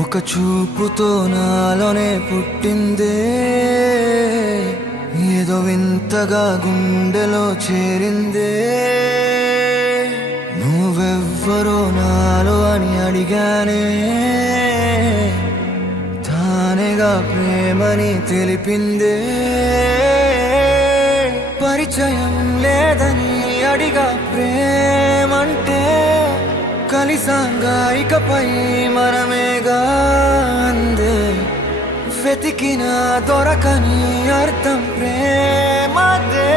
ఒక చూపుతో నాలోనే పుట్టిందే, ఏదో వింతగా గుండెలో చేరిందే. నువ్వెవ్వరో నాలో అని అడిగానే, తానేగా ప్రేమని తెలిపిందే. పరిచయం లేదని అడిగా ప్రేమంటే, కలిసాంగా ఇకపై మనమేగా అందే. వెతికిన దొరకని అర్థం ప్రేమదే,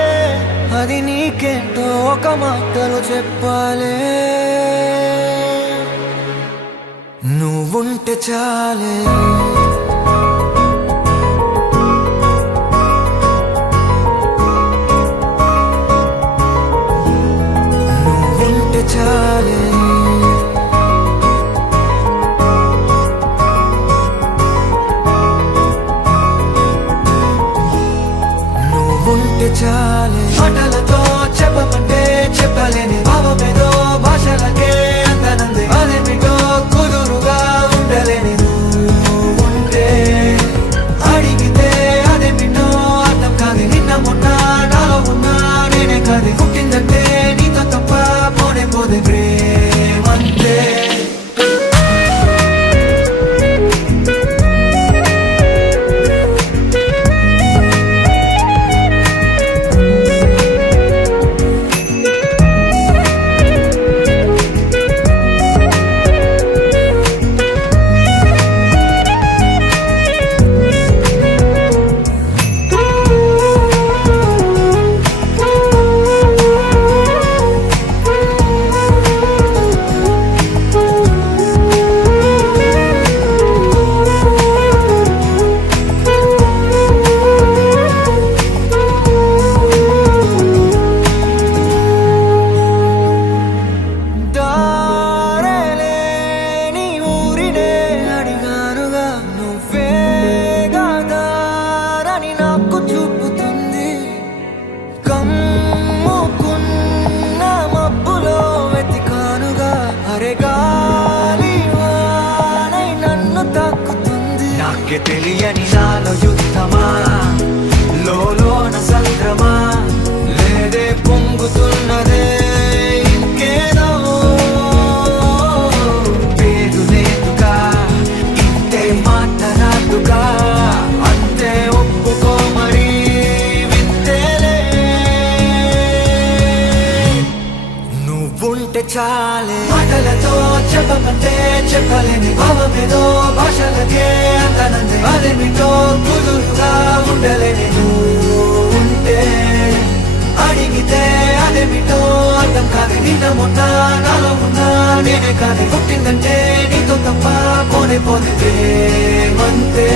అది నీకేంటో ఒక మాటలో చెప్పాలే. నువ్వుంటే చాలే, నువ్వుంటే చాలే, నువ్వుంటే చాలే. మాటలతో చెప్పమంటే చెప్పలేని భావమేదో భాషలకే అందనంది. అదేమిటో కుదురుగా ఉండలేని నువ్వుంటే, అడిగితే అదేమిటో అర్థం కాదు. నిన్న మొన్న నాలో ఉన్నా నేనే కాదు. పుట్టిందంటే నీతో తప్ప పోనే పోదే ప్రేమంతే. నాకే తెలియని నాలో యుద్ధమా, లోన సంద్రమా, లేదే పొంగుతున్నదే ఇంకేదో. పేరు లేదుగా, ఇంతే మాట రాదుగా, అంతే ఒప్పుకో మరి వింతేలే. నువ్వుంటే చాలే, మాటలతో చెప్పమంటే చెప్పలేని భావమేదో భాషలకే అందనంది. అదేమిటో కుదురుగా ఉండలేని నువ్వుంటే, అడిగితే అదేమిటో అర్థం కాదు. నిన్న మొన్న నాలో ఉన్నా నేనే కాదు. పుట్టిందంటే నీతో తప్ప పోనే పోదే ప్రేమంతే.